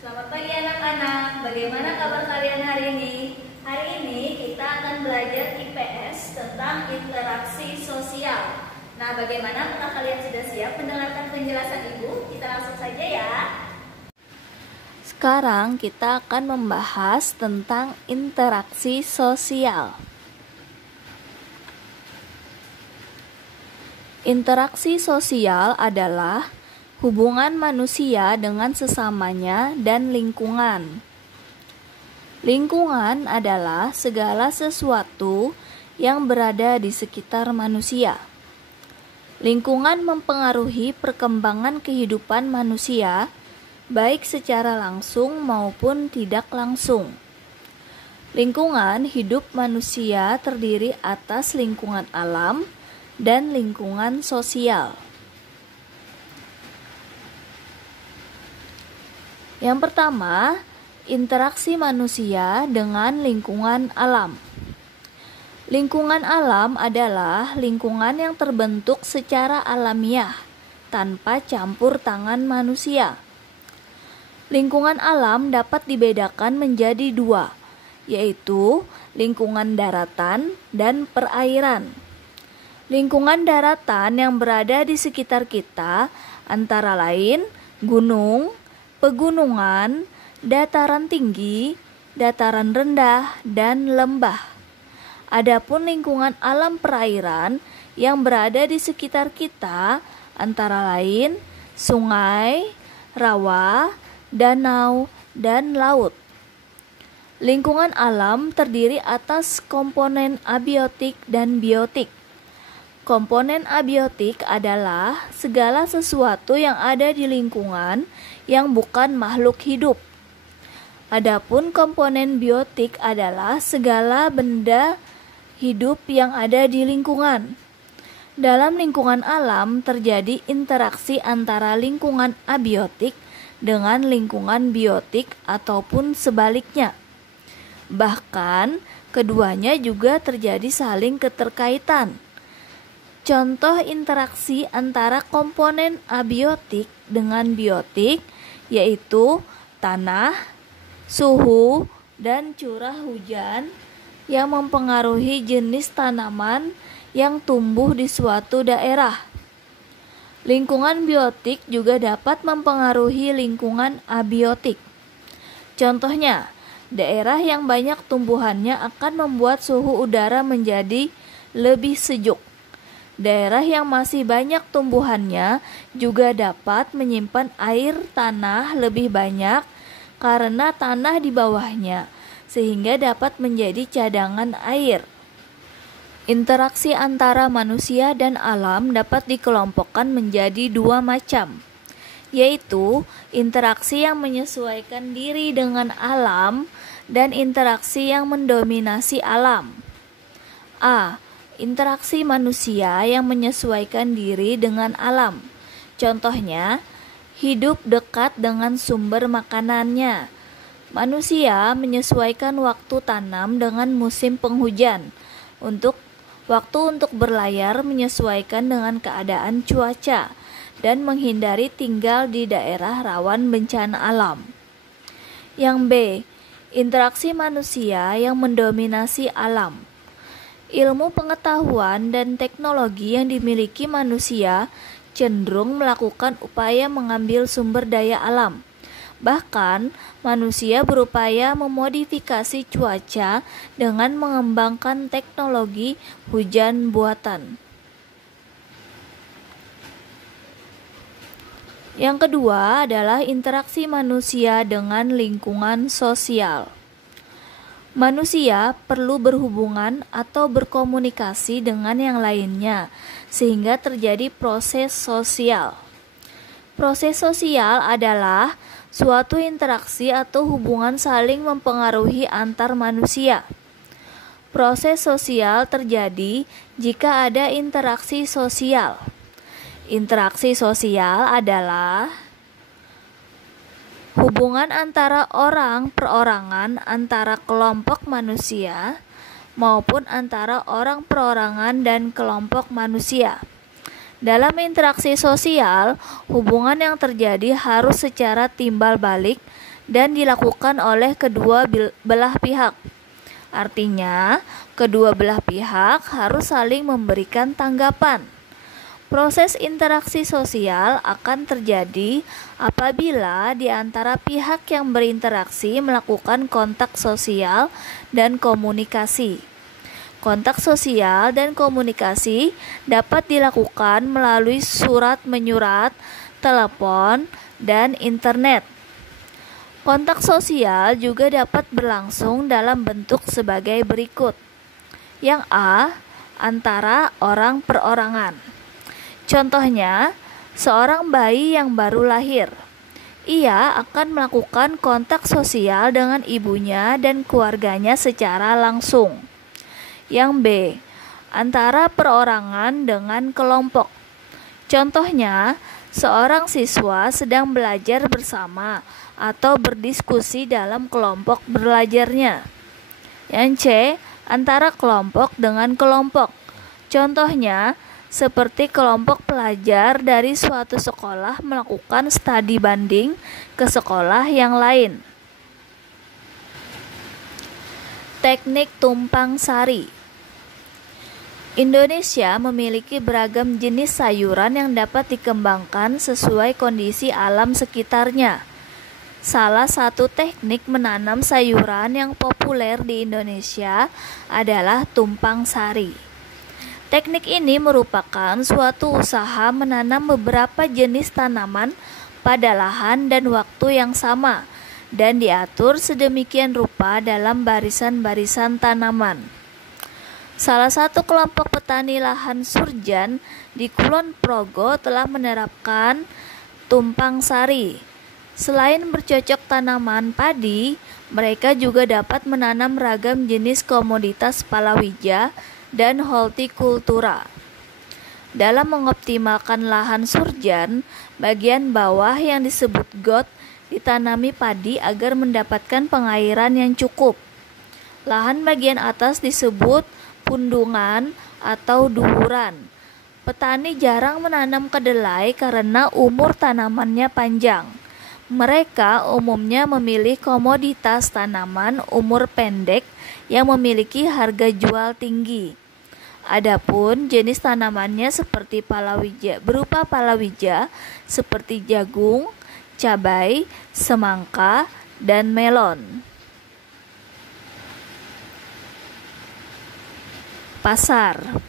Selamat pagi anak-anak, bagaimana kabar kalian hari ini? Hari ini kita akan belajar IPS tentang interaksi sosial. Nah, bagaimana? Apakah kalian sudah siap mendengarkan penjelasan Ibu? Kita langsung saja ya. Sekarang kita akan membahas tentang interaksi sosial. Interaksi sosial adalah hubungan manusia dengan sesamanya dan lingkungan. Lingkungan adalah segala sesuatu yang berada di sekitar manusia. Lingkungan mempengaruhi perkembangan kehidupan manusia, baik secara langsung maupun tidak langsung. Lingkungan hidup manusia terdiri atas lingkungan alam dan lingkungan sosial. Yang pertama, interaksi manusia dengan lingkungan alam. Lingkungan alam adalah lingkungan yang terbentuk secara alamiah, tanpa campur tangan manusia. Lingkungan alam dapat dibedakan menjadi dua, yaitu lingkungan daratan dan perairan. Lingkungan daratan yang berada di sekitar kita antara lain gunung, pegunungan, dataran tinggi, dataran rendah, dan lembah. Adapun lingkungan alam perairan yang berada di sekitar kita antara lain sungai, rawa, danau, dan laut. Lingkungan alam terdiri atas komponen abiotik dan biotik. Komponen abiotik adalah segala sesuatu yang ada di lingkungan yang bukan makhluk hidup. Adapun komponen biotik adalah segala benda hidup yang ada di lingkungan. Dalam lingkungan alam terjadi interaksi antara lingkungan abiotik dengan lingkungan biotik ataupun sebaliknya. Bahkan keduanya juga terjadi saling keterkaitan. Contoh interaksi antara komponen abiotik dengan biotik yaitu tanah, suhu, dan curah hujan yang mempengaruhi jenis tanaman yang tumbuh di suatu daerah. Lingkungan biotik juga dapat mempengaruhi lingkungan abiotik. Contohnya, daerah yang banyak tumbuhannya akan membuat suhu udara menjadi lebih sejuk. Daerah yang masih banyak tumbuhannya juga dapat menyimpan air tanah lebih banyak karena tanah di bawahnya, sehingga dapat menjadi cadangan air. Interaksi antara manusia dan alam dapat dikelompokkan menjadi dua macam, yaitu interaksi yang menyesuaikan diri dengan alam dan interaksi yang mendominasi alam. A. Interaksi manusia yang menyesuaikan diri dengan alam. Contohnya, hidup dekat dengan sumber makanannya. Manusia menyesuaikan waktu tanam dengan musim penghujan. Waktu untuk berlayar menyesuaikan dengan keadaan cuaca dan menghindari tinggal di daerah rawan bencana alam. Yang B. Interaksi manusia yang mendominasi alam. Ilmu pengetahuan dan teknologi yang dimiliki manusia cenderung melakukan upaya mengambil sumber daya alam. Bahkan, manusia berupaya memodifikasi cuaca dengan mengembangkan teknologi hujan buatan. Yang kedua adalah interaksi manusia dengan lingkungan sosial. Manusia perlu berhubungan atau berkomunikasi dengan yang lainnya, sehingga terjadi proses sosial. Proses sosial adalah suatu interaksi atau hubungan saling mempengaruhi antar manusia. Proses sosial terjadi jika ada interaksi sosial. Interaksi sosial adalah hubungan antara orang perorangan antara kelompok manusia maupun antara orang perorangan dan kelompok manusia. Dalam interaksi sosial, hubungan yang terjadi harus secara timbal balik dan dilakukan oleh kedua belah pihak. Artinya, kedua belah pihak harus saling memberikan tanggapan. Proses interaksi sosial akan terjadi apabila di antara pihak yang berinteraksi melakukan kontak sosial dan komunikasi. Kontak sosial dan komunikasi dapat dilakukan melalui surat menyurat, telepon, dan internet. Kontak sosial juga dapat berlangsung dalam bentuk sebagai berikut. Yang A, antara orang perorangan. Contohnya, seorang bayi yang baru lahir. Ia akan melakukan kontak sosial dengan ibunya dan keluarganya secara langsung. Yang B, antara perorangan dengan kelompok. Contohnya, seorang siswa sedang belajar bersama atau berdiskusi dalam kelompok belajarnya. Yang C, antara kelompok dengan kelompok. Contohnya, seperti kelompok pelajar dari suatu sekolah melakukan studi banding ke sekolah yang lain. Teknik tumpang sari. Indonesia memiliki beragam jenis sayuran yang dapat dikembangkan sesuai kondisi alam sekitarnya. Salah satu teknik menanam sayuran yang populer di Indonesia adalah tumpang sari. Teknik ini merupakan suatu usaha menanam beberapa jenis tanaman pada lahan dan waktu yang sama dan diatur sedemikian rupa dalam barisan-barisan tanaman. Salah satu kelompok petani lahan surjan di Kulon Progo telah menerapkan tumpang sari. Selain bercocok tanaman padi, mereka juga dapat menanam ragam jenis komoditas palawija dan hortikultura. Dalam mengoptimalkan lahan surjan, bagian bawah yang disebut got ditanami padi agar mendapatkan pengairan yang cukup. Lahan bagian atas disebut pundungan atau duhuran. Petani jarang menanam kedelai karena umur tanamannya panjang. Mereka umumnya memilih komoditas tanaman umur pendek yang memiliki harga jual tinggi. Adapun jenis tanamannya seperti palawija, berupa palawija seperti jagung, cabai, semangka, dan melon. Pasar.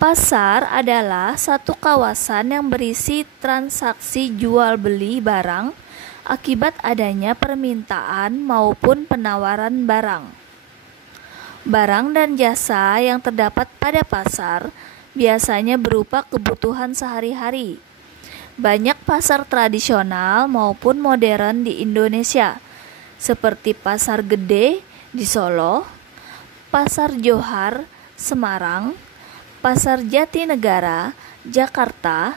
Pasar adalah satu kawasan yang berisi transaksi jual beli barang akibat adanya permintaan maupun penawaran barang. Barang dan jasa yang terdapat pada pasar biasanya berupa kebutuhan sehari-hari. Banyak pasar tradisional maupun modern di Indonesia, seperti Pasar Gede di Solo, Pasar Johar, Semarang, Pasar Jatinegara, Jakarta,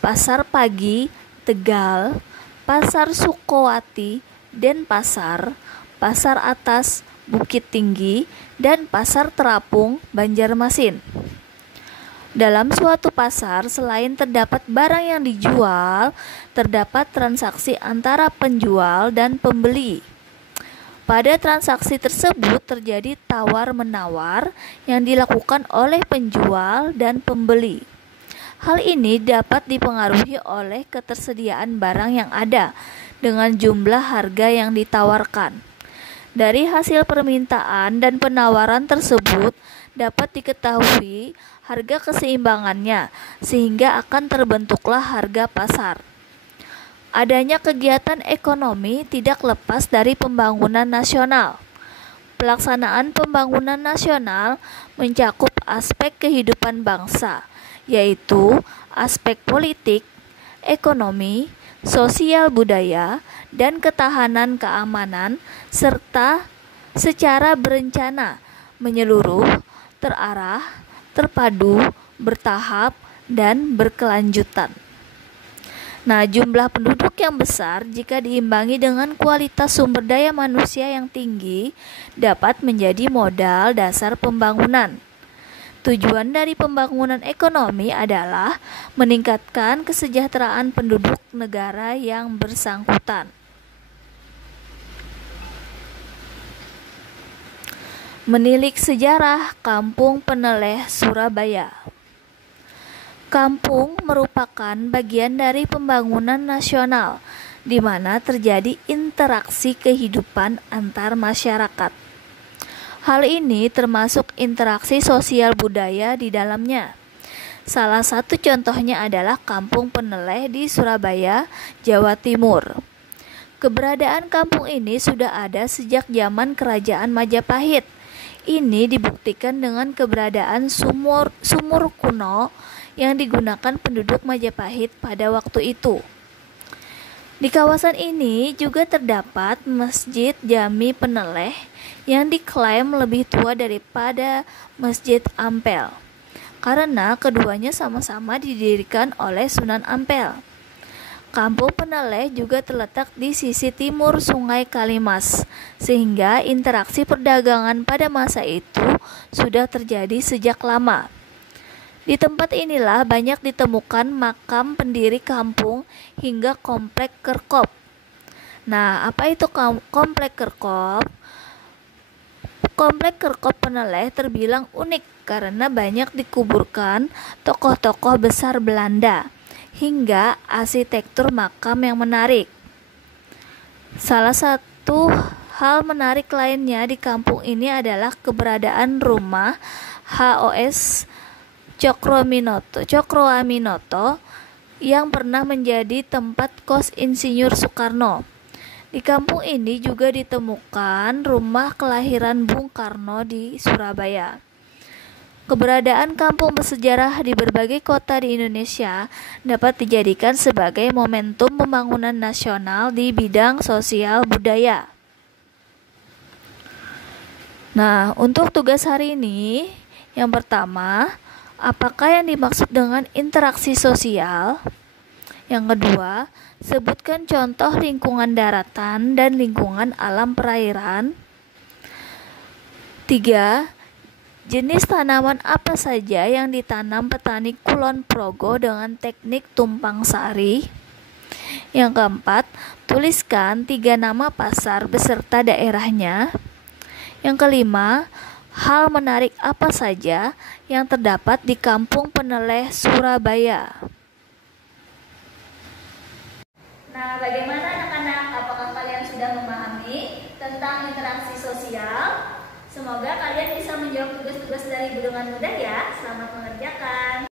Pasar Pagi, Tegal, Pasar Sukowati, Denpasar, Pasar Atas, Bukit Tinggi, dan Pasar Terapung, Banjarmasin. Dalam suatu pasar, selain terdapat barang yang dijual, terdapat transaksi antara penjual dan pembeli. Pada transaksi tersebut terjadi tawar-menawar yang dilakukan oleh penjual dan pembeli. Hal ini dapat dipengaruhi oleh ketersediaan barang yang ada dengan jumlah harga yang ditawarkan. Dari hasil permintaan dan penawaran tersebut dapat diketahui harga keseimbangannya, sehingga akan terbentuklah harga pasar. Adanya kegiatan ekonomi tidak lepas dari pembangunan nasional. Pelaksanaan pembangunan nasional mencakup aspek kehidupan bangsa, yaitu aspek politik, ekonomi, sosial budaya, dan ketahanan keamanan, serta secara berencana, menyeluruh, terarah, terpadu, bertahap, dan berkelanjutan. Nah, jumlah penduduk yang besar jika diimbangi dengan kualitas sumber daya manusia yang tinggi dapat menjadi modal dasar pembangunan. Tujuan dari pembangunan ekonomi adalah meningkatkan kesejahteraan penduduk negara yang bersangkutan. Menilik sejarah Kampung Peneleh Surabaya. Kampung merupakan bagian dari pembangunan nasional di mana terjadi interaksi kehidupan antar masyarakat. Hal ini termasuk interaksi sosial budaya di dalamnya. Salah satu contohnya adalah Kampung Peneleh di Surabaya, Jawa Timur. Keberadaan kampung ini sudah ada sejak zaman Kerajaan Majapahit. Ini dibuktikan dengan keberadaan sumur kuno yang digunakan penduduk Majapahit pada waktu itu. Di kawasan ini juga terdapat Masjid Jami Peneleh yang diklaim lebih tua daripada Masjid Ampel, karena keduanya sama-sama didirikan oleh Sunan Ampel. Kampung Peneleh juga terletak di sisi timur Sungai Kalimas, sehingga interaksi perdagangan pada masa itu sudah terjadi sejak lama. Di tempat inilah banyak ditemukan makam pendiri kampung hingga komplek Kerkop. Nah, apa itu komplek Kerkop? Komplek Kerkop Peneleh terbilang unik karena banyak dikuburkan tokoh-tokoh besar Belanda, hingga arsitektur makam yang menarik. Salah satu hal menarik lainnya di kampung ini adalah keberadaan rumah HOS Cokroaminoto yang pernah menjadi tempat kos Insinyur Soekarno. Di kampung ini juga ditemukan rumah kelahiran Bung Karno di Surabaya. Keberadaan kampung bersejarah di berbagai kota di Indonesia dapat dijadikan sebagai momentum pembangunan nasional di bidang sosial budaya. Nah, untuk tugas hari ini, yang pertama, apakah yang dimaksud dengan interaksi sosial? Yang kedua, sebutkan contoh lingkungan daratan dan lingkungan alam perairan. 3. Jenis tanaman apa saja yang ditanam petani Kulon Progo dengan teknik tumpang sari? Yang keempat, tuliskan 3 nama pasar beserta daerahnya. Yang kelima, hal menarik apa saja yang terdapat di Kampung Peneleh Surabaya? Nah, bagaimana anak-anak? Apakah kalian sudah memahami tentang interaksi sosial? Semoga kalian bisa menjawab tugas-tugas dari Bu dengan mudah ya. Selamat mengerjakan.